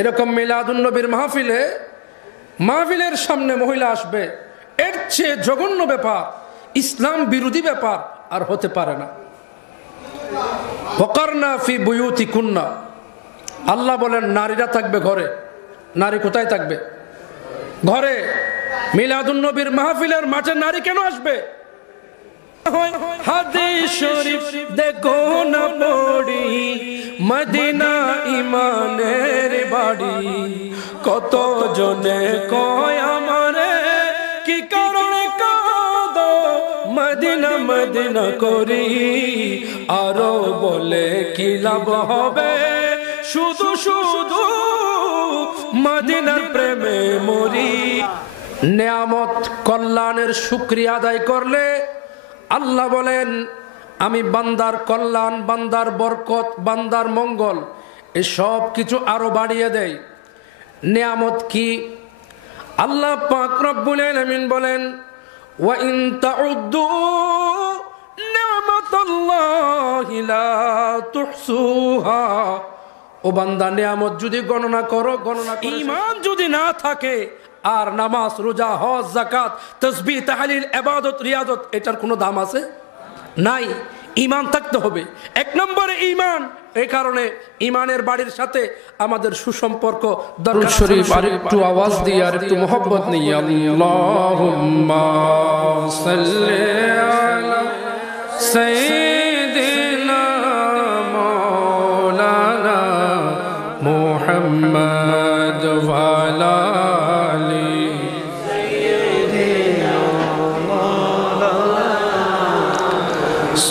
এরকম মিলাদুন নবীর মাহফিলের সামনে মহিলা আসবে, এর চেয়ে জঘন্য ব্যাপার, ইসলাম বিরোধী ব্যাপার আর হতে পারে না। ওয়াকারনা ফি বুয়ুতিকুন্না, আল্লাহ বলেন নারীরা থাকবে ঘরে। নারী কোথায় থাকবে? ঘরে। মিলাদুন নবীর মাহফিলের মাঠে নারী কেন আসবে? হাদিস শরীফ দেখো না পড়ি, মদিনা ইমানের বাড়ি। কত জনে কয় আমারে, কি কারণে কাঁদো মদিনা মদিনা করি। আরো বলে কি লাভ হবে, শুধু শুধু মদিনার প্রেমে মরি। নেয়ামত কল্যাণের শুকরিয়া আদায় করলে আল্লাহ বলেন আমি বান্দার কল্যাণ, বান্দার বরকত, বান্দার মঙ্গল এসব কিছু আরো বাড়িয়ে দেয়। নেয়ামত কি? আল্লাহ পাক রব্বুল আলামিন বলেন ওয়া ইন তাউদ্দু নি'মাতাল্লাহি লা তুহসুহা। ও বান্দা, নেয়ামত যদি গণনা করো, ঈমান যদি না থাকে আর নামাজ, রোজা, হজ, যাকাত, তাসবিহ, তাহলিল, ইবাদত, রিয়াদত এটার কোনো দাম আছে? নাই। ঈমান থাকতে হবে। এক নম্বরে ঈমান। এই কারণে ঈমানের বাড়ির সাথে আমাদের সুসম্পর্ক দরকার। শরীফ আর একটু আওয়াজ দিয়ে আর একটু মোহাব্বত নিয়ে আল্লাহুম্মা সাল্লি আলা সাইয়্যিদিনা মাওলানা মুহাম্মদ ওয়া আলা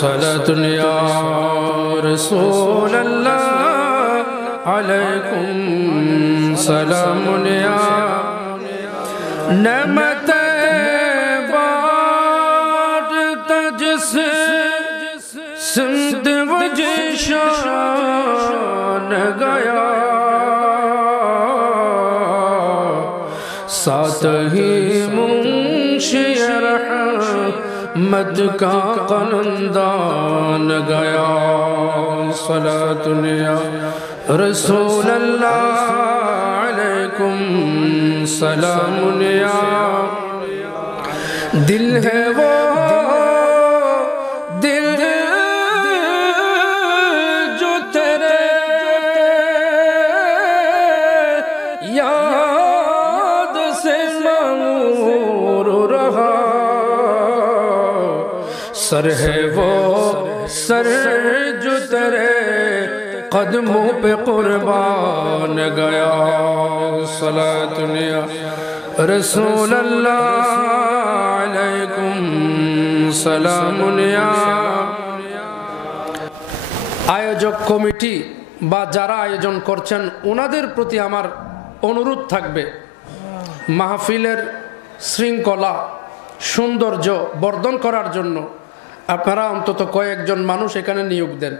সালাতুন ইয়া রাসূলুল্লাহ আলাইকুম সালামুন ইয়া নেমতে বাদ তজসে সিমত वजिशान गया साथ ही मुंशी रहमत का कलंदान गया सलातुन या रसूल अल्लाह अलैकुम सलामुन या दिल है वो दिल जो तेरे याद से मांगूर रहा सर है वो सर जो तेरे कदमों पे कुर्बान गया सलातुन या रसूल अल्लाह अलैकुम सलामुन या। আয়োজক কমিটি বা যারা আয়োজন করছেন ওনাদের প্রতি আমার অনুরোধ থাকবে, মাহফিলের শৃঙ্খলা সৌন্দর্য বর্ধন করার জন্য আপনারা অন্তত কয়েকজন মানুষ এখানে নিয়োগ দেন।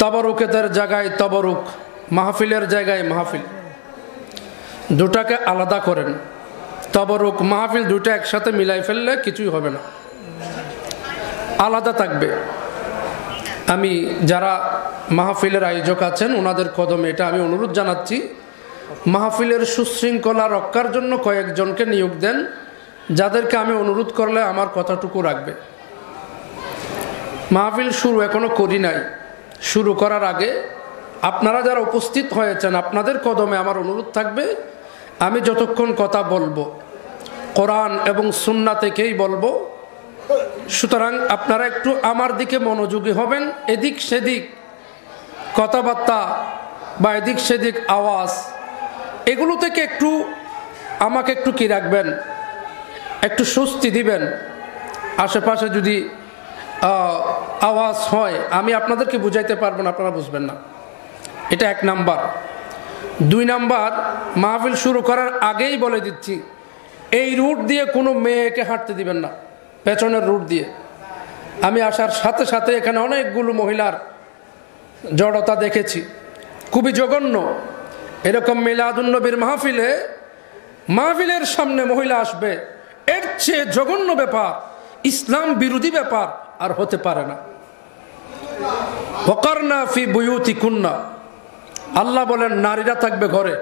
তাবারুকের জায়গায় তাবারুক, মাহফিলের জায়গায় মাহফিল, দুটাকে আলাদা করেন। তাবারুক মাহফিল দুটা একসাথে মিলাই ফেললে কিছুই হবে না, আলাদা থাকবে। আমি যারা মাহফিলের আয়োজক আছেন ওনাদের কদমে এটা আমি অনুরোধ জানাচ্ছি, মাহফিলের সুশৃঙ্খলা রক্ষার জন্য কয়েকজনকে নিয়োগ দেন, যাদেরকে আমি অনুরোধ করলে আমার কথাটুকু রাখবে। মাহফিল শুরু এখনো করি নাই, শুরু করার আগে আপনারা যারা উপস্থিত হয়েছেন আপনাদের কদমে আমার অনুরোধ থাকবে, আমি যতক্ষণ কথা বলবো কোরআন এবং সুন্নাহ থেকেই বলবো। সুতরাং আপনারা একটু আমার দিকে মনোযোগী হবেন। এদিক সেদিক কথাবার্তা বা এদিক সেদিক আওয়াজ এগুলো থেকে একটু আমাকে একটু কি রাখবেন, একটু স্বস্তি দিবেন। আশেপাশে যদি আওয়াজ হয় আমি আপনাদেরকে বুঝাইতে পারবো না, আপনারা বুঝবেন না। এটা এক নাম্বার। দুই নাম্বার, মাহফিল শুরু করার আগেই বলে দিচ্ছি এই রুট দিয়ে কোনো মেয়েকে হাঁটতে দিবেন না, পেছনের রুট দিয়ে। আমি আসার সাথে সাথে এখানে অনেকগুলো মহিলার জড়তা দেখেছি, খুবই জঘন্য। এরকম মিলাদুন নবীর মাহফিলের সামনে মহিলা আসবে, এর চেয়ে জঘন্য ব্যাপার, ইসলাম বিরোধী ব্যাপার আর হতে পারে না। ওয়াকারনা ফি বুয়ুতিকুন্না, আল্লাহ বলেন নারীরা থাকবে ঘরে।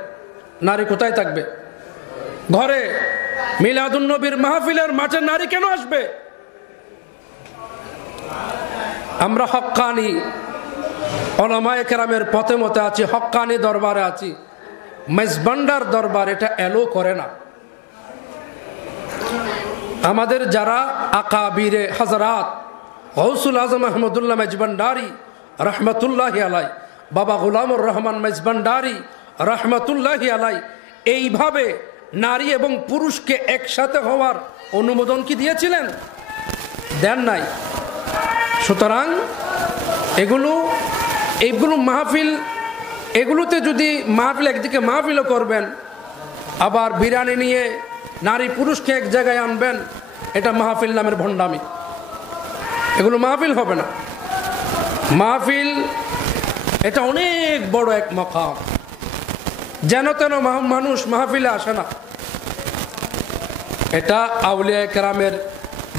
নারী কোথায় থাকবে? ঘরে। মিলাদুন নবীর মাহফিলের মাঠে নারী কেন আসবে? আমরা হক্কানি উলামায়ে কেরামের পথে মতে আছি, হক্কানি দরবারে আছি, মেজবান্ডার দরবার এটা এলো করে না। আমাদের যারা আকাবিরে হযরত গৌসুল আজম আহমদুল্লাহ মেজবান্ডারি রহমতুল্লাহি আলাই, বাবা গোলামুর রহমান মেজবান্ডারি রহমতুল্লাহি আলাই এইভাবে নারী এবং পুরুষকে একসাথে হওয়ার অনুমোদন কি দিয়েছিলেন? দেন নাই। সুতরাং এগুলো মাহফিল, এগুলোতে যদি মাহফিল একদিকে মাহফিলও করবেন, আবার বিরানি নিয়ে নারী পুরুষকে এক জায়গায় আনবেন, এটা মাহফিল নামের ভণ্ডামি। এগুলো মাহফিল হবে না। মাহফিল এটা অনেক বড় এক মাকাম। যেন তেন মানুষ মাহফিলে আসে না। এটা আউলিয়া কেরামের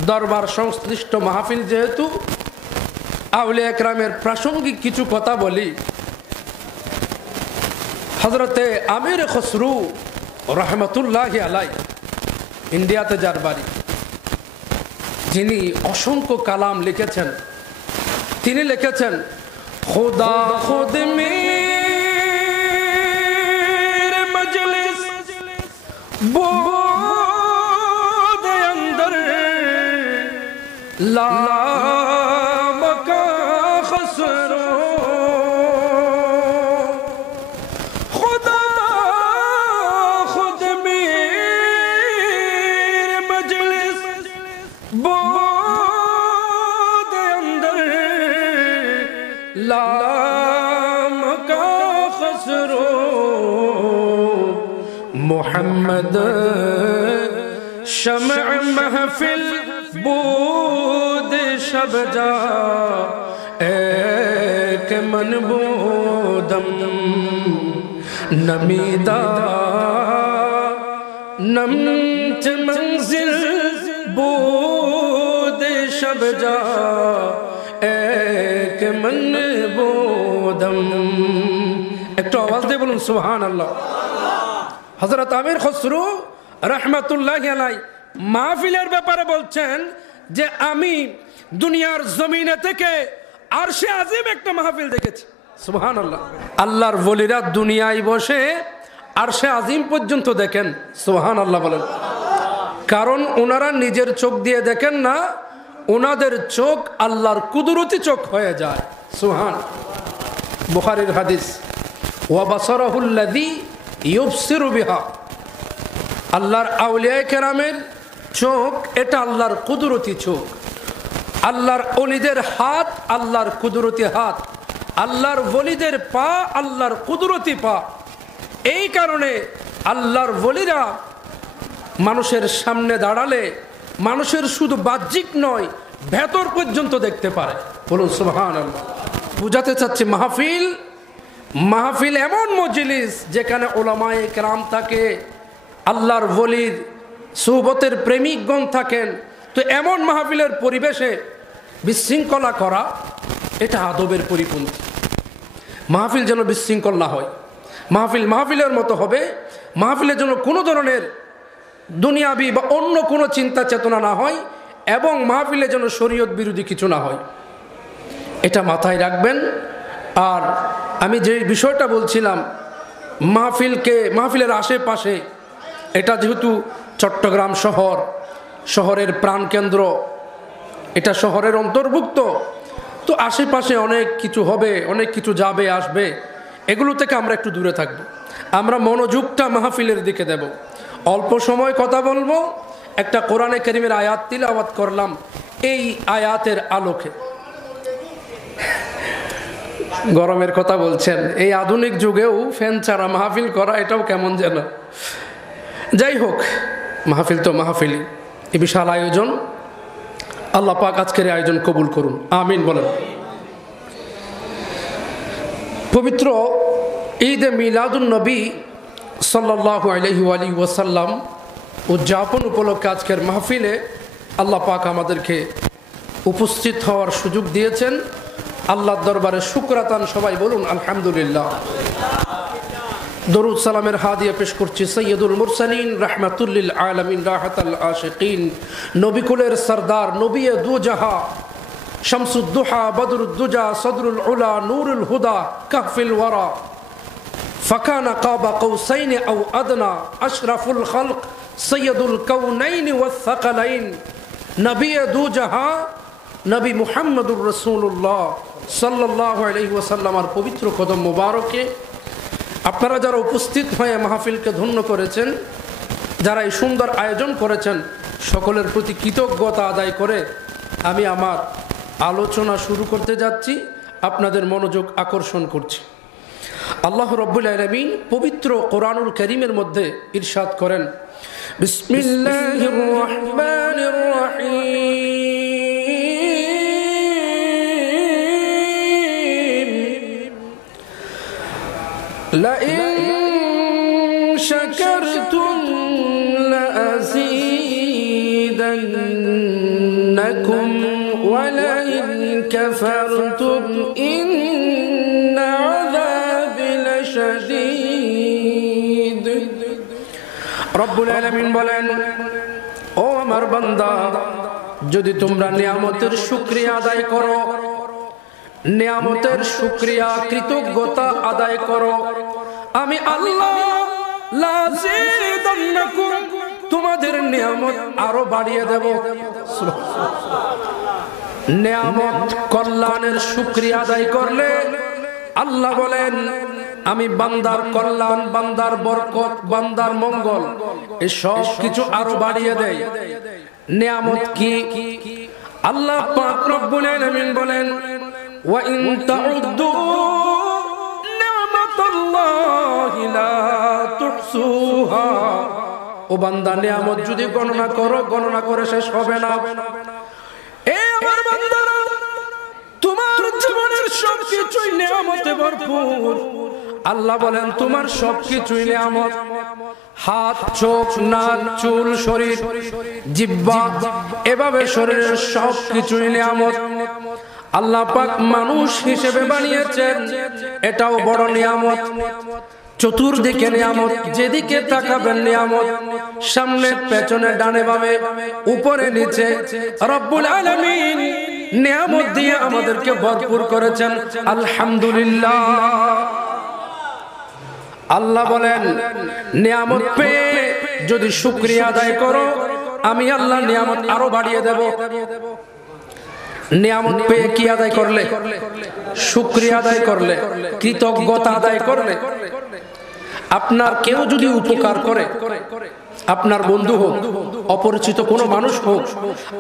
দরবার সংশ্লিষ্ট মাহফিল। যেহেতু আউলিয়া কেরামের প্রাসঙ্গিক কিছু কথা বলি। হযরতে আমির খসরু রহমতুল্লাহি আলাই, ইন্ডিয়াতে যার বাড়ি, যিনি অসংখ্য কালাম লিখেছেন, তিনি লিখেছেন খুদা খুদ মেরে মজলিস बोद अंदर लामका खसरो खुदा खुद मेरे मजलिस बोद अंदर लामका खसरो मोहम्मद शमअ महफिल बूद शब जा एक मन बोदम नमीदा नमच मंजिल बूद शब जा एक मन बोदम। একটু আওয়াজ দিয়ে বলুন সুবহানাল্লাহ। হযরত আমির খসরু রহমতুল্লাহি আলাই মাহফিলের ব্যাপারে বলছেন যে আমি দুনিয়ার জমিনে থেকে আরশে আজিম একটা মাহফিল দেখেছি। সুবহানাল্লাহ। আল্লাহর ওলিরা দুনিয়ায় বসে আরশে আজিম পর্যন্ত দেখেন। সুবহানাল্লাহ বলেন। কারণ ওনারা নিজের চোখ দিয়ে দেখেন না, ওনাদের চোখ আল্লাহর কুদরতি চোখ হয়ে যায়। সুবহান। বুখারীর হাদিস, ওয়া বাসারাহুল্লাযী ইউবসিরু বিহা। আল্লাহর আউলিয়া কেরামের চোখ এটা আল্লাহর কুদরতি চোখ। আল্লাহর ওলিদের হাত আল্লাহর কুদরতি হাত। আল্লাহর ওলিদের পা আল্লাহর কুদরতি পা। এই কারণে আল্লাহর ওলিরা মানুষের সামনে দাঁড়ালে মানুষের শুধু বাহ্যিক নয়, ভেতর পর্যন্ত দেখতে পারে। বলুন সুবহানাল্লাহ। বুঝাতে চাচ্ছি মাহফিল এমন মজলিস যেখানে উলামায়ে কেরাম থাকে, আল্লাহর ওলির সুহবতের প্রেমিকগণ থাকেন। তো এমন মাহফিলের পরিবেশে বিশৃঙ্খলা করা এটা আদবের পরিপন্থী। মাহফিল যেন বিশৃঙ্খল না হয়। মাহফিলের মতো হবে। মাহফিলের জন্য কোনো ধরনের দুনিয়াবি বা অন্য কোনো চিন্তা চেতনা না হয়, এবং মাহফিলের জন্য শরীয়ত বিরোধী কিছু না হয়। এটা মাথায় রাখবেন। আর আমি যে বিষয়টা বলছিলাম, মাহফিলের আশেপাশে, এটা যেহেতু চট্টগ্রাম শহরের প্রাণকেন্দ্র, এটা শহরের অন্তর্ভুক্ত, তো আশেপাশে অনেক কিছু হবে, অনেক কিছু যাবে আসবে। এগুলো থেকে আমরা একটু দূরে থাকব। আমরা মনোযোগটা মাহফিলের দিকে দেব। অল্প সময় কথা বলবো। একটা কোরআনে কারীমের আয়াত তিলাওয়াত করলাম। এই আয়াতের আলোকে, গরমের কথা বলছেন, এই আধুনিক যুগেও ফ্যান ছাড়া মাহফিল করা এটাও কেমন যেন। যাই হোক, মাহফিল তো মাহফিলই। এই বিশাল আয়োজন, আল্লাহ পাক আজকের আয়োজন কবুল করুন, আমিন বলেন। পবিত্র ঈদে মিলাদুন নবী সাল্লাল্লাহু আলাইহি ওয়াসাল্লাম উদযাপন উপলক্ষে আজকের মাহফিলে আল্লাহ পাক আমাদেরকে উপস্থিত হওয়ার সুযোগ দিয়েছেন। আল্লাহর দরবারে শুকরাতান সবাই বলুন আলহামদুলিল্লাহ। দরুদ সালামের হাদিয়া পেশ করছি সৈয়দুল মুরসালিন রাহমাতুল লিল আলামিন রাহাতাল আশিকিন নবী কুলের সরদার নবী দু জাহা শামসুদ দুহা বদরুদ দুজা সদরুল উলা নূরুল হুদা কাহফিল ওয়ারা ফাকানা কাবা কৌসাইন আও আদনা আশরাফুল খালক সৈয়দুল কাউনাইন ওয়াস সাকালাইন নবী দু জাহা নবী মুহাম্মদুর রাসূলুল্লাহ সাল্লাল্লাহু আলাইহি ওয়াসাল্লামের পবিত্র কদম মোবারকে আপনারা যারা উপস্থিত হয়ে মাহফিলকে ধন্য করেছেন, যারা এই সুন্দর আয়োজন করেছেন, সকলের প্রতি কৃতজ্ঞতা আদায় করে আমি আমার আলোচনা শুরু করতে যাচ্ছি। আপনাদের মনোযোগ আকর্ষণ করছি। আল্লাহ রাব্বুল আলামিন পবিত্র কোরআনুল কারীমের মধ্যে ইরশাদ করেন, বিসমিল্লাহির রহমানির রহিম, لئن شكرتم لأزيدنكم ولئن كفرتم إن عذابي لشديد। رب العالمين বলেন, ও আমার বান্দা, যদি তোমরা নিয়ামতের শুকরিয়া আদায় করো, নিয়ামতের শুকরিয়া কৃতজ্ঞতা আদায় করো, আমি আল্লাহ লাযিদান্নাকুম তোমাদের নিয়ামত আরো বাড়িয়ে দেব। নিয়ামত কল্যাণের শুকরিয়া আদায় করলে আল্লাহ বলেন আমি বান্দার কল্যাণ, বান্দার বরকত, বান্দার মঙ্গল এই সব কিছু আরো বাড়িয়ে দেয়। নিয়ামত কি? আল্লাহ পাক রব্বুল আলামিন বলেন, وَإِن تَعُدُّوا نِعْمَةَ اللَّهِ لَا تُحْصُوهَا। ও বান্দা, নিয়ামত যদি গণনা করো, গণনা করে শেষ হবে না। এ আমার বান্দারা, তোমার জীবনের সবকিছুই নিয়ামতে ভরপুর। আল্লাহ বলেন তোমার সবকিছুই নিয়ামত। হাত, চোখ, নাক, চুল, শরীর, জিহ্বা, এভাবে শরীরের সবকিছুই নিয়ামত। আল্লাহ পাক মানুষ হিসেবে বানিয়েছেন, এটাও বড় নিয়ামত। চতুর্দিকে নিয়ামত, যেদিকে তাকাবেন নিয়ামত, সামনে পেছনে ডানে বামে উপরে নিচে রব্বুল আলামিন নিয়ামত দিয়ে আমাদেরকে ভরপুর করেছেন। আলহামদুলিল্লাহ। আল্লাহ বলেন নিয়ামত পেয়ে যদি শুকরিয়া আদায় করো, আমি আল্লাহ নিয়ামত আরো বাড়িয়ে দেব। নিয়ামত পেয়ে কি আদায় করলে? শুকরিয়া আদায় করলে, কৃতজ্ঞতা আদায় করলে। আপনার কেউ যদি উপকার করে, আপনার বন্ধু হোক, অপরিচিত কোনো মানুষ হোক,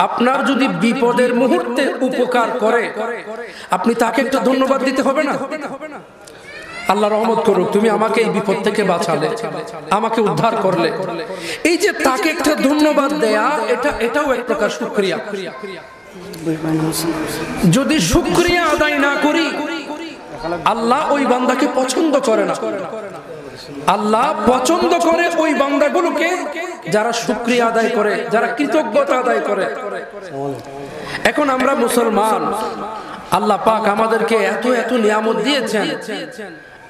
আপনার যদি বিপদের মুহূর্তে উপকার করে, আপনি তাকে একটা ধন্যবাদ দিতে হবে না? আল্লাহ রহমত করুক, তুমি আমাকে এই বিপদ থেকে বাঁচালে, আমাকে উদ্ধার করলে। এই যে তাকে একটা ধন্যবাদ দেয়া, এটাও এক প্রকার শুকরিয়া। যদি শুকরিয়া আদায় না করি, আল্লাহ ওই বান্দাকে পছন্দ করে না। আল্লাহ পছন্দ করে ওই বান্দাগুলোকে যারা শুকরিয়া আদায় করে, যারা কৃতজ্ঞতা আদায় করে। এখন আমরা মুসলমান, আল্লাহ পাক আমাদেরকে এত এত নিয়ামত দিয়েছেন,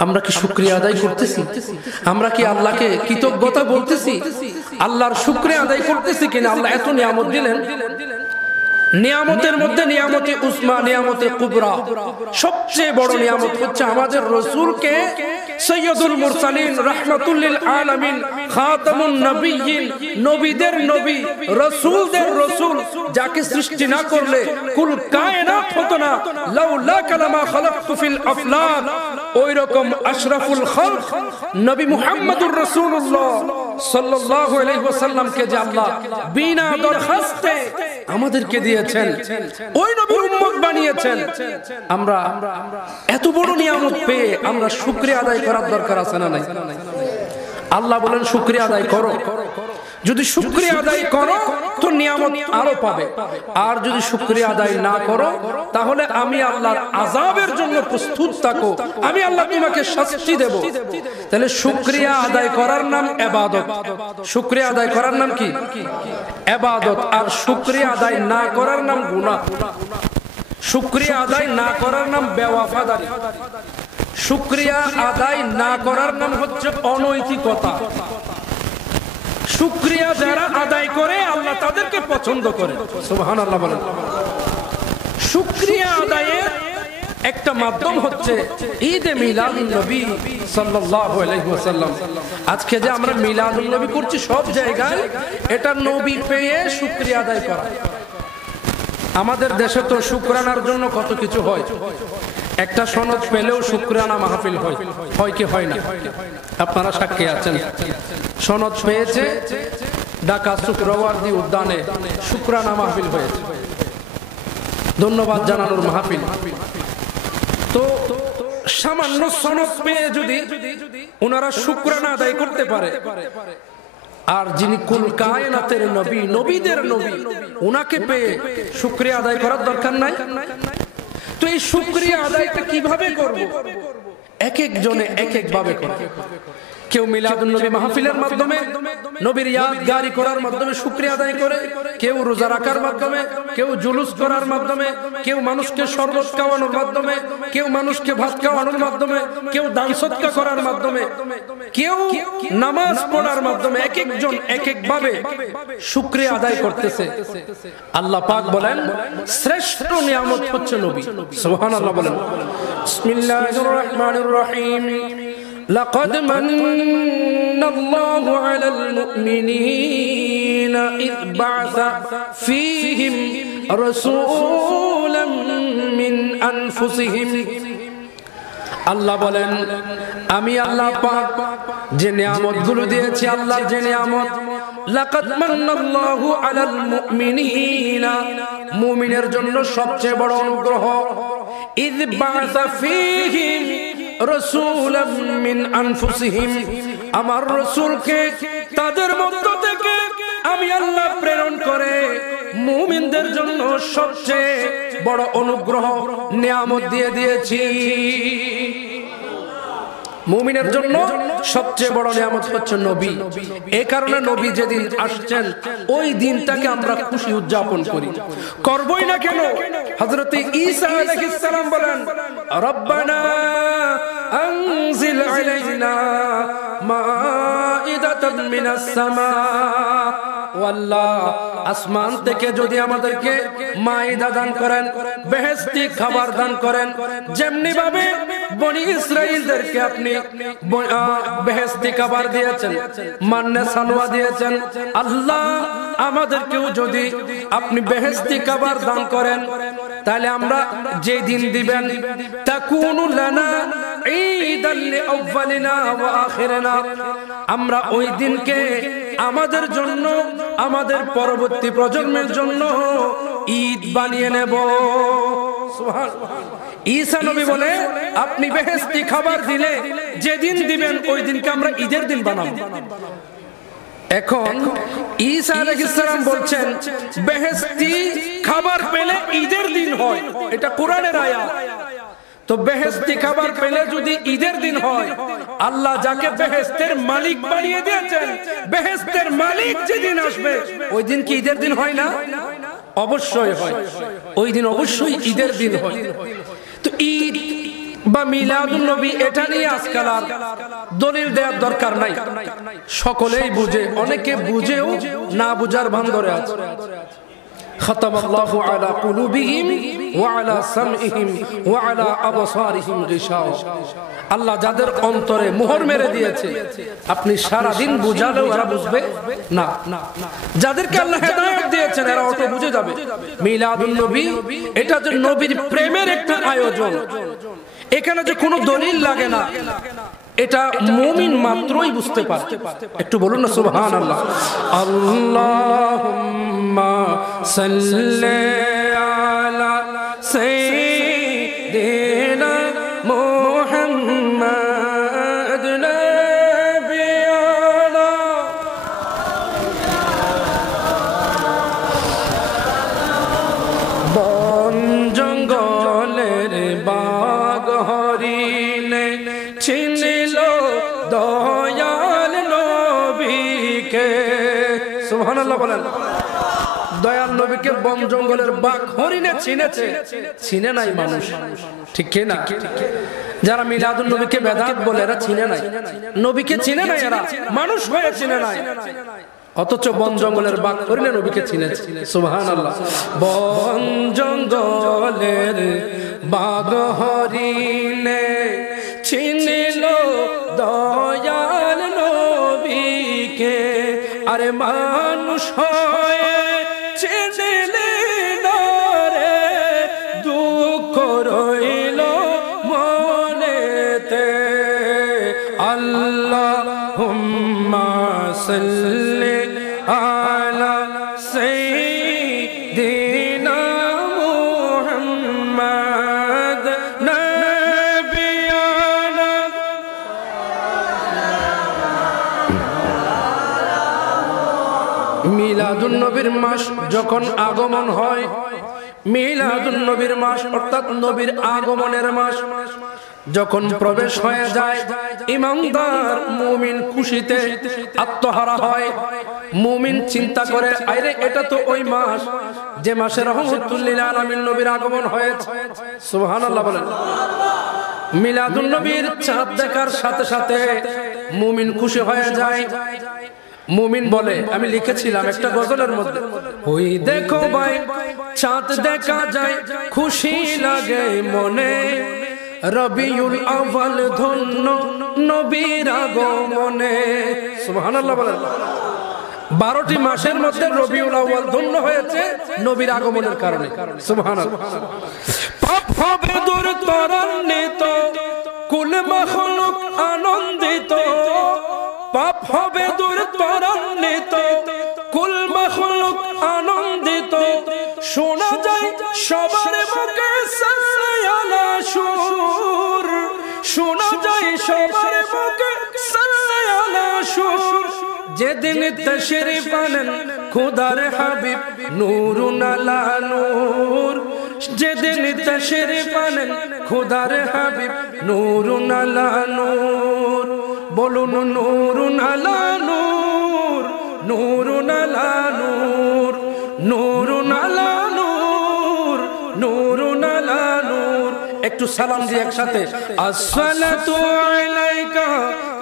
আমরা কি শুকরিয়া আদায় করতেছি? আমরা কি আল্লাহকে কৃতজ্ঞতা বলতেছি? আল্লাহর শুকরিয়া আদায় করতেছি কিনা? আল্লাহ এত নিয়ামত দিলেন। নিয়ামতের মধ্যে নিয়ামতে উসমা, নিয়ামতে কুবরা, সবচেয়ে বড় নিয়ামত হচ্ছে আমাদের রাসূলকে সৈয়দুল মুরসালিন রাহমাতুল লিল আলামিন খাতামুন নবিয়্যিন, নবীদের নবী, রাসূলদের রাসূল, যাকে সৃষ্টি না করলে কুল কায়নাত হতো না। লাউলা কালামা খালাকতু ফিল আফলাক, ওই রকম আশরাফুল খালক নবী মুহাম্মদুর রাসূলুল্লাহ সাল্লাল্লাহু আলাইহি ওয়াসাল্লামকে যে আল্লাহ বিনা দরখাস্তে আমাদেরকে দিয়েছেন, ওই নবীর উম্মত বানিয়েছেন। আমরা এত বড় নিয়ামত পেয়ে আমরা শুকরিয়া আদায় করার দরকার আছে না নাই? আল্লাহ বলেন শুকরিয়া আদায় করো। যদি শুকরিয়া আদায় করো তো নিয়ামত আরো পাবে, আর যদি শুকরিয়া আদায় না করো তাহলে আমি আল্লাহর আযাবের জন্য প্রস্তুত থাকো, আমি আল্লাহ তোমাকে শাস্তি দেব। তাহলে শুকরিয়া আদায় করার নাম ইবাদত। শুকরিয়া আদায় করার নাম কি? ইবাদত। আর শুকরিয়া আদায় না করার নাম গুনাহ। শুকরিয়া আদায় না করার নাম বেওয়াফাদারি। শুকরিয়া আদায় না করার নাম হচ্ছে অনৈতিকতা। শুকরিয়া যারা আদায় করে আল্লাহ তাদেরকে পছন্দ করে। সুবহানাল্লাহ বলেন। শুকরিয়া আদায়ের একটা মাধ্যম হচ্ছে ঈদে মিলাদুন নবী সাল্লাল্লাহু আলাইহি ওয়াসাল্লাম। আজকে যে আমরা মিলাদুন নবী করছি সব জায়গায়, এটা নবী পেয়ে শুকরিয়া আদায় করা। আমাদের দেশে তো শুকরানার জন্য কত কিছু হয়। একটা সনদ পেলেও শুকরানা মাহফিল হয়, হয় কি হয় না? আপনারা সাক্ষী আছেন। সনদ পেয়েছে ঢাকা শুক্রবারদি উদ্যানে শুকরানা মাহফিল হয়েছে, ধন্যবাদ জানানোর মাহফিল। তো সামান্য সনদ পেয়ে যদি ওনারা শুকরানা আদায় করতে পারে, আর যিনি কুল কায়নাতের নবী, নবীদের নবী, ওনাকে পেয়ে শুকরিয়া আদায় করার দরকার নাই? তো এই শুকরিয়া আদায়টা কিভাবে করব? এক এক জনে এক এক ভাবে করে। কেউ মিলাদুন নবী মাহফিলের মাধ্যমে, নবীর ইয়াদগারি করার মাধ্যমে শুকরিয়া আদায় করে, কেউ রোজা রাখার মাধ্যমে, কেউ জুলুস করার মাধ্যমে, কেউ মানুষকে শরবত খাওয়ানোর মাধ্যমে, কেউ মানুষকে ভাত খাওয়ানোর মাধ্যমে, কেউ দান সদকা করার মাধ্যমে, কেউ নামাজ পড়ার মাধ্যমে, এক একজন এক এক ভাবে শুকরিয়া আদায় করতেছে। আল্লাহ পাক বলেন শ্রেষ্ঠ নিয়ামত হচ্ছে নবী। সুবহানাল্লাহ বলেন। বিসমিল্লাহির রহমানির রহিম। لقد من الله على المؤمنين إذ بعث فيهم رسولا من أنفسهم। আল্লাহ বলেন আমি আল্লাহ পাক যে নিয়ামতগুলো দিয়েছি, আল্লাহর যে নিয়ামত, লাকাদ মান্নাল্লাহু আলাল মুমিনিনা, মুমিনের জন্য সবচেয়ে বড় অনুগ্রহ। ইয বা'সা ফীহিম রাসূলাম মিন আনফুসিহিম, আমার রাসূলকে তাদের মধ্য থেকে আমি আল্লাহ প্রেরণ করে মুমিনদের জন্য সবচেয়ে বড় অনুগ্রহ নিয়ামত দিয়ে দিয়েছি। মুমিনের জন্য সবচেয়ে বড় নিয়ামত হচ্ছে নবী। এই কারণে নবী যেদিন আসছেন ওই দিনটাকে আমরা খুশি উদযাপন করি। করবই না কেন? হযরত ঈসা আলাইহিস সালাম বলেন রব্বানা আনজিল আলাইনা মাইদাতাম মিনাস সামা, ও আল্লাহ আসমান থেকে যদি আমাদেরকে মাইদা দান করেন, বেহেশতি খাবার দান করেন, যেমনি ভাবে বনি ইসরাইলদেরকে আপনি বেহেশতি খাবার দিয়েছেন, মান্না সালওয়া দিয়েছেন, আল্লাহ আমাদেরকেও যদি আপনি বেহেশতি খাবার দান করেন, তাহলে আমরা যে দিন দিবেন তাকুনু লানা ঈদাল লিআউয়ালিনা ওয়া আখিরিনা, আমরা ওই দিনকে আমাদের জন্য, আমাদের পরবর্তী প্রজন্মের জন্য ঈদ বানিয়ে নেব। সুবহানাল্লাহ। ঈসা নবী বলে আপনি বেহেশতি খাবার দিলে যেদিন দিবেন ওই দিনকে আমরা ঈদের দিন বানাবো। এখন ঈসা আলাইহিস সালাম বলছেন বেহেশতি খাবার পেলে ঈদের দিন হয়, এটা কোরআনের আয়াত। তো বেহেশতি খাবার পেলে যদি ঈদের দিন হয়, আল্লাহ যাকে বেহেশতের মালিক বানিয়ে দিয়েছেন, বেহেশতের মালিক যেদিন আসবে ওই দিন কি ঈদের দিন হয় না? অবশ্যই হয়, ওই দিন অবশ্যই ঈদের দিন হয়। তো ঈদ বা মিলাদুন নবী এটা নিয়ে আজকাল আর দলিল দেওয়ার দরকার নাই, সকলেই বুঝে। অনেকে বুঝেও না বুঝার ভান ধরে আছে। খাতামাল্লাহু আলা কুলুবিহিম ওয়া আলা সামইহিম ওয়া আলা আবসারিহিম গিশাওয়া, আল্লাহ যাদের অন্তরে মোহর মেরে দিয়েছে, আপনি সারা দিন বুঝালেও এরা বুঝবে না। যাদেরকে আল্লাহ হেদায়েত দিয়েছেন এরা অটো বুঝে যাবে। মিলাদুন নবী এটা যে নবীর প্রেমের একটা আয়োজন, এখানে যে কোনো দলিল লাগে না, এটা মুমিন মাত্রই বুঝতে পারে। একটু বলুন না সুবহানাল্লাহ। আল্লাহুম্মা সাল্লি আলা সাইয়্যিদিনা মুহাম্মাদ নাবিয়ানা। বন জঙ্গলের বাঘ হরিণে চিনল দয়াল নবীকে। সুবহানাল্লাহ বলেন। দয়াল নবীকে বন জঙ্গলের বাঘ হরিণে চিনেছে, চিনে নাই মানুষ, ঠিক না? যারা মিলাদুন নবীকে বেদাত বলে এরা চিনে নাই, নবীকে চিনে নাই, এরা মানুষ হয়ে চিনে নাই, অথচ বন জঙ্গলের বাঘ হরিণে নবীকে চিনেছে। সুবহানাল্লাহ। বন জঙ্গলের বাঘ হরিণে চিনিল দয়াল নবীকে, আরে মানুষ হয়ে চিনিলে না রে, দুঃখ রইল মনেতে। আল্লাহুম্মা সাল্লি আলা সাইয়্যিদিনা মুহাম্মাদ নাবিয়ানা। মিলাদুন নবীর মাস যখন আগমন হয়, মিলাদুন নবীর মাস অর্থাৎ নবীর আগমনের মাস যখন প্রবেশ হয়ে যায়, ইমানদার মুমিন খুশিতে আত্মহারা হয়। মুমিন চিন্তা করে, আরে এটা তো ওই মাস যে মাসে রাহমাতুল লিল আলামিন নবীর আগমন হয়েছে। সুবহানাল্লাহ বলেন। মিলাদুন নবীর চাঁদ দেখার সাথে সাথে মুমিন খুশি হয়ে যায়। মুমিন বলে, আমি লিখেছিলাম একটা গজলের মধ্যে, ওই দেখো ভাই চাঁদ দেখা যায় খুশি লাগে মনে, রবিউল আউয়াল ধন্য নবীর আগমনে। সুবহানাল্লাহ বলেন। 12টি মাসের মধ্যে রবিউল আউয়াল ধন্য হয়েছে নবীর আগমনের কারণে। সুবহানাল্লাহ। পাপ হবে দূর ত্বরান্বিত, কুল মাখলুক আনন্দিত, পাপ হবে দূর ত্বরান্বিত, কুল মাখলুক আনন্দিত, শোনা যায় সবার মুখে সাল্লি আলা সুর, শোনা যায় সবার মুখে সাল্লি আলা সুর। যেদিন তশরিফ আনেন খোদার হাবিব নূরুন আলা নূর, যেদিন তশরিফ আনেন খোদার হাবিব নূরুন আলা নূর। বলুন নূরুন আলা নূর, নূরুন আলা নূর, নূরুন আলা নূর, নূরুন আলা নূর। একটু সালাম দিয়ে একসাথে, আসসালাতু আলাইকা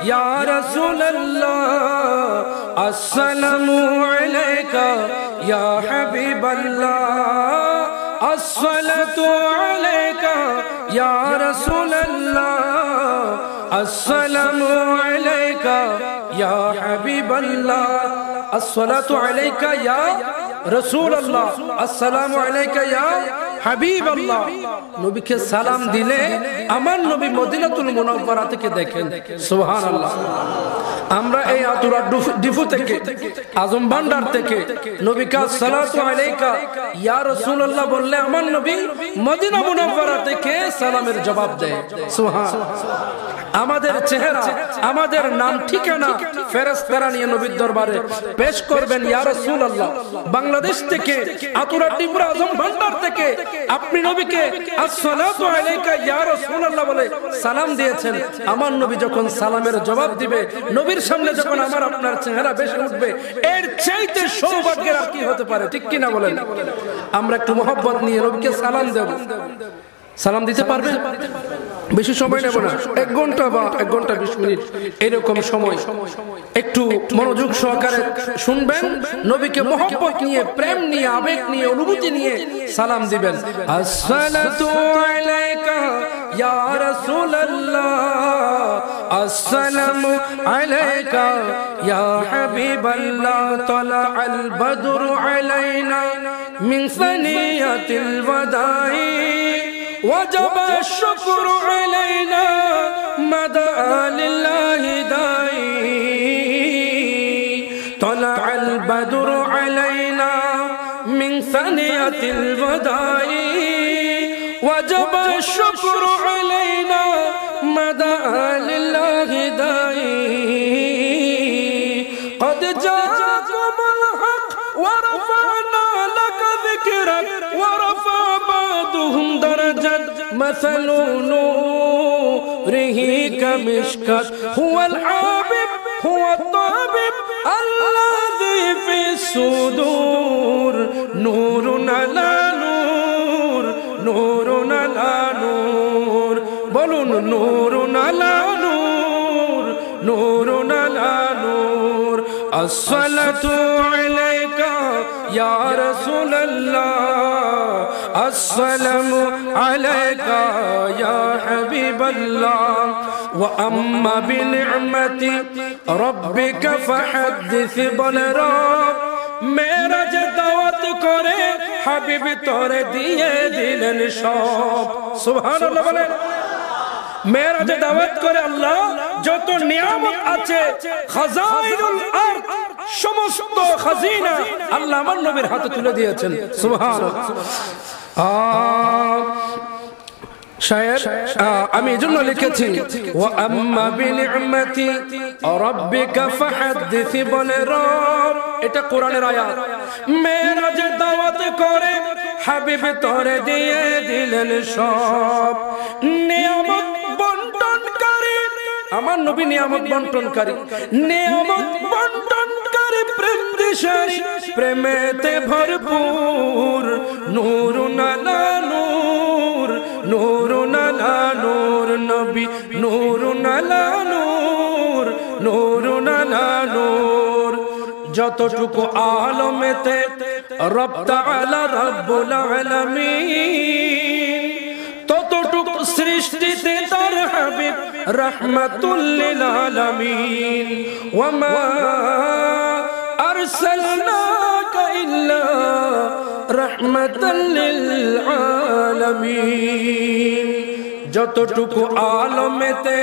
ইয়া রাসূলুল্লাহ, আসসালামু আলাইকা ইয়া হাবিবাল্লাহ, আসসালাতু আলাইকা ইয়া রাসূলুল্লাহ, আসসালামু আলাইকা ইয়া হাবিবাল্লাহ, আসসালাতু আলাইকা ইয়া রাসূলুল্লাহ, আসসালামু আলাইকা ইয়া হাবিবাল্লাহ। নবীকে সালাম দিলে আমার নবী মদিনাতুল মুনাওয়ারা থেকে দেখেন। সুবহানাল্লাহ। আমরা এই আতুরা ডিফু থেকে, আজম ভান্ডার থেকে নবীকে সালাতু আলাইকা ইয়া রাসূলুল্লাহ বললে আমার নবী মদিনা মুনাওয়ারা থেকে সালামের জবাব দেয়। সুবহানাল্লাহ। আমাদের চেহারা, আমাদের নাম ঠিকানা ফেরেশতারা নিয়ে নবীর দরবারে পেশ করবেন, ইয়া রাসূলুল্লাহ। বাংলাদেশ থেকে আতুরা ত্রিপুরা আজম ভান্ডার থেকে আপনি নবীকে আসসালাতু আলাইকা ইয়া রাসূলুল্লাহ বলে সালাম দিয়েছেন। আমার নবী যখন সালামের জবাব দিবে, নবীর সামনে যখন আমার আপনার চেহারা বেশি উঠবে, এর চাইতে সৌভাগ্যের আর কি হতে পারে? ঠিক কি না বলেন? আমরা একটু মোহব্বত নিয়ে নবীকে সালাম দেব। সালাম দিতে পারবেন? বেশি সময় নেব না, 1 ঘন্টা বা 1 ঘন্টা 20 মিনিট এরকম সময় একটু মনোযোগ সহকারে শুনবেন। নবীকে মোহব্বত নিয়ে, প্রেম নিয়ে, আবেগ নিয়ে, অনুভূতি নিয়ে সালাম দিবেন। আসসালাতু আলাইকা ইয়া রাসূলুল্লাহ, আসসালামু আলাইকা ইয়া হাবিবাল্লাহ, তালাআল বদরু আলাইনা মিন সানিয়াতিল ওয়াদাই, وجب الشكر علينا مدى لله داعي، طلع البدر علينا من ثنية الوداع، وجب الشكر علينا مدى لله داعي، قد جاءكم الحق ورفعنا لك ذكرك، ورفع بعضهم درجات مثل نوره كمشكاة، هو الحبيب هو الطبيب الذي في الصدور، نور على نور، نور على نور، بلون نور লা নূর আসসালাতু আলাইকা ইয়া রাসূলুল্লাহ আসসালামু আলাইকা ইয়া হাবিবাল্লাহ ওয়া আম্মা বিনি'মাতি রাব্বিকা ফাহাদ্দিস বল রব মেরাজ দাওয়াত করে হাবিব তোরে দিয়ে দিলেন সব সুবহানাল্লাহ বলেন মেরাজে দাওয়াত করে আল্লাহ যত নিয়ামত আছে খাজাইনুল আরদ সমস্ত খাজিনা আল্লাহ আমার নবীর হাতে তুলে দিয়েছেন সুবহানাল্লাহ শায়ের আমি এজন্য লিখেছি ওয়া আম্মা বিনি'মাতি রাব্বিকা ফাহাদ্দিস বলে রব এটা কোরআনের আয়াত মেরাজে দাওয়াত করে হাবিব তোরে দিয়ে দিলেন সব নিয়ামত বন্টনকারী আমার নবী নিয়ামত বন্টনকারী নিয়ামত বন্টনকারী প্রেম দিশারি প্রেমেতে ভরপুর নূরুন আলা নূর নূরুন আলা নূর নবী নূরুন আলা নূর নূরুন আলা নূর যতটুকু আলমেতে রব তাআলা রব্বুল আলামিন ততটুকু সৃষ্টিতে তার হাবিব রাহমাতুল লিল আলামিন ওয়া মা আরসালনাকা ইল্লা রাহমাতাল লিল আলামিন যতটুকু আলমেতে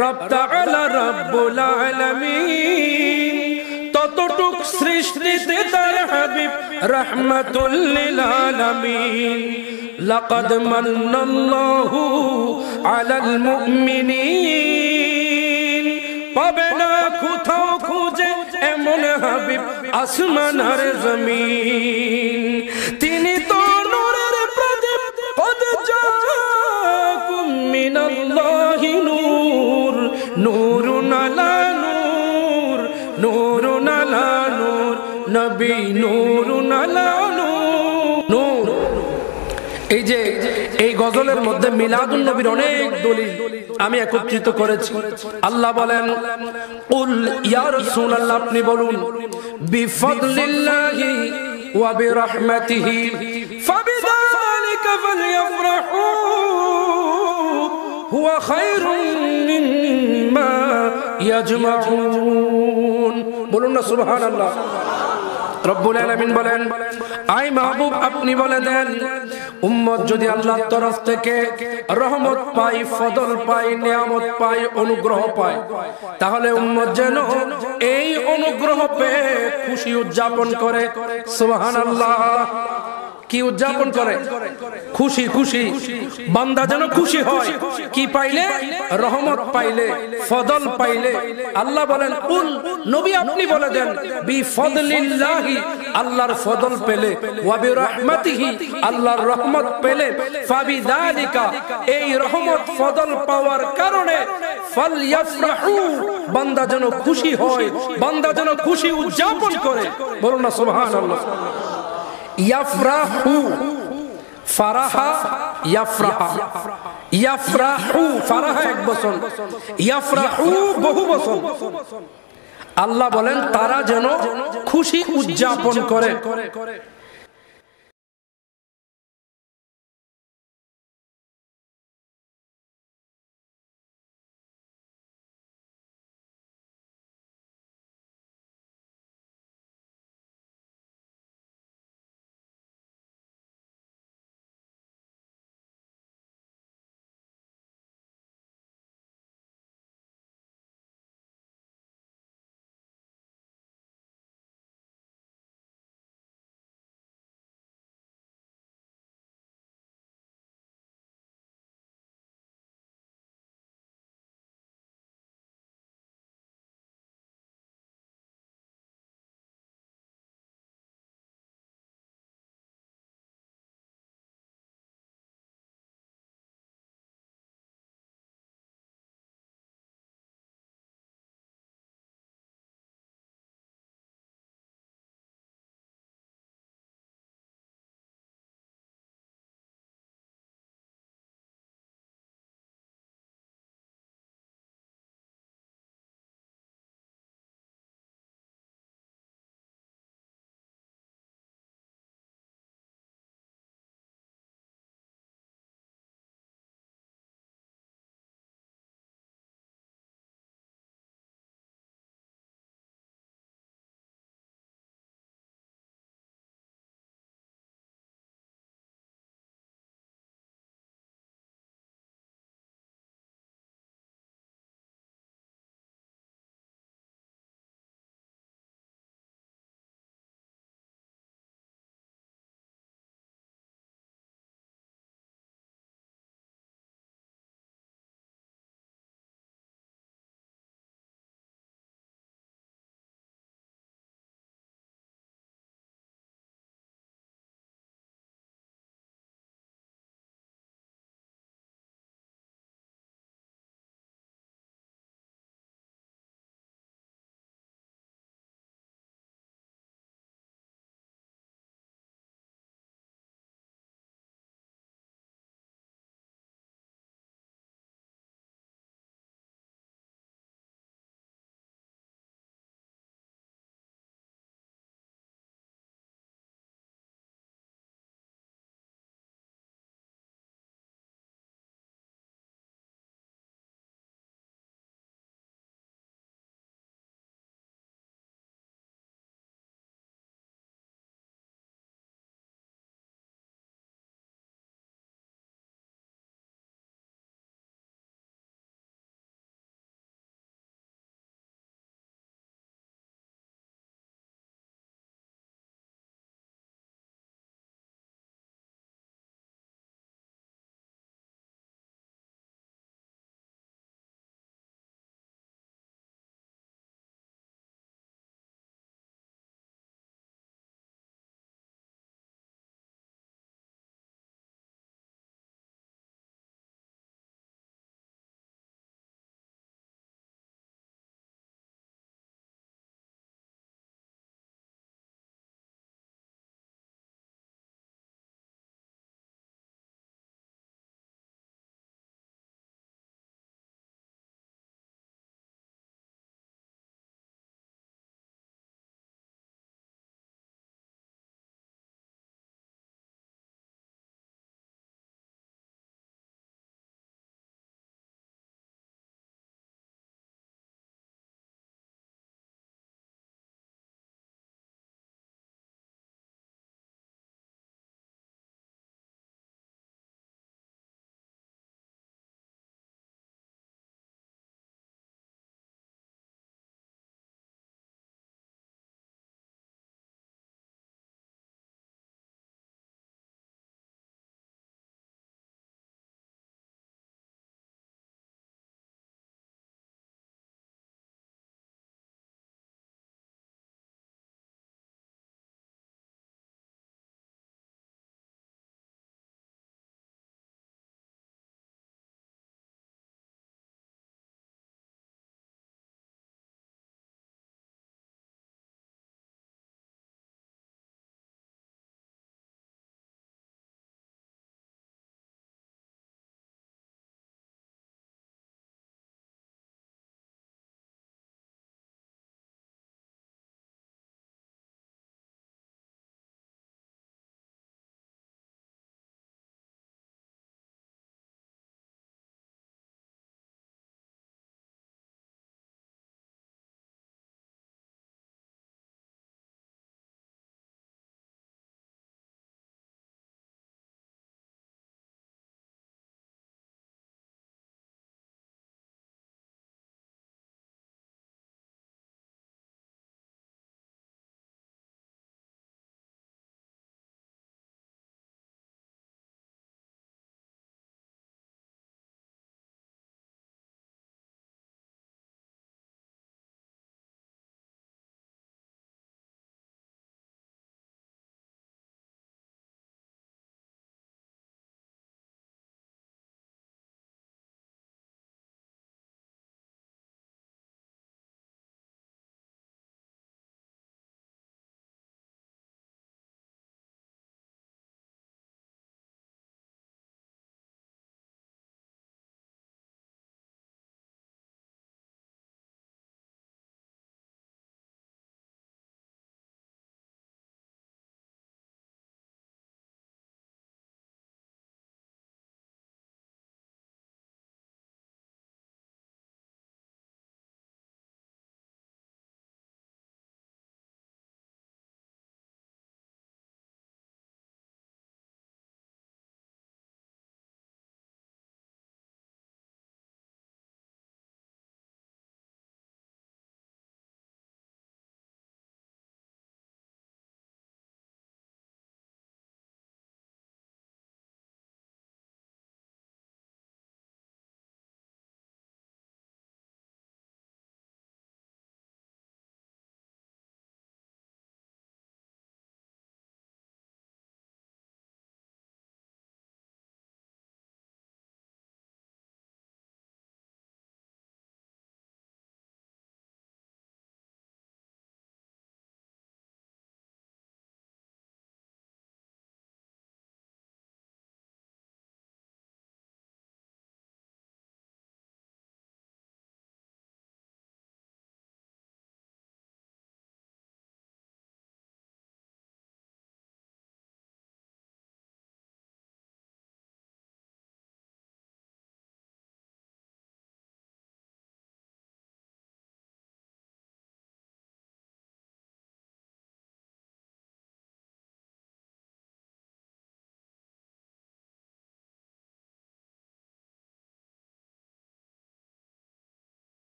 রব তাআলা রব্বুল আলামিন ততটুক সৃষ্টিতে তার হাবিব রাহমাতুল লিল আলামিন লাকাদ মান্নাল্লাহু আলাল মুমিনিন পাবে না কোথাও খুঁজে এমন হাবিব আসমান আর জমিন তিনি তো নূরের প্রদীপ কদ জাআকুম মিনাল্লাহি নূর নূরুন আলা নূর নূরুন আলা নূর নবী নূরুন আলা নূর এই যে এই গজলের মধ্যে মিলাদুন নবীর অনেক দলিল আমি একত্রিত করেছি আল্লাহ বলেন কুল ইয়া রাসূলুল্লাহ আপনি বলুন বিফাদলিল্লাহি ওয়া বিরহমাতিহি ফাবিযালিকা ফালইফরাহু হুয়া খায়রুম মিম্মা ইয়াজমাউন বলুন না সুবহানাল্লাহ রব্বুল আলামিন বলেন আই মাহবুব আপনি বলে দেন উম্মত যদি আল্লাহর তরফ থেকে রহমত পায় ফজল পায় নিয়ামত পায় অনুগ্রহ পায় তাহলে উম্মত যেন এই অনুগ্রহ পেয়ে খুশি উদযাপন করে সুবহানাল্লাহ কি উদযাপন করে খুশি খুশি বান্দা যেন খুশি হয় কি পাইলে রহমত পাইলে ফজল পাইলে আল্লাহ বলেন কুল নবী আপনি বলে দেন বিফদলিল্লাহি আল্লাহর ফজল পেলে ওয়া বিরহমাতিহি আল্লাহর রহমত পেলে ফাবিযালিকা এই রহমত ফজল পাওয়ার কারণে ফালইফরাহু বান্দা যেন খুশি হয় বান্দা যেন খুশি উদযাপন করে বলুন না সুবহানাল্লাহ ইয়াফরাহু ফারাহা ইয়াফরাহা ইয়াফরাহু ফারাহা এক বচন ইয়াফরাহু বহু বচন আল্লাহ বলেন তারা যেন খুশি উদযাপন করে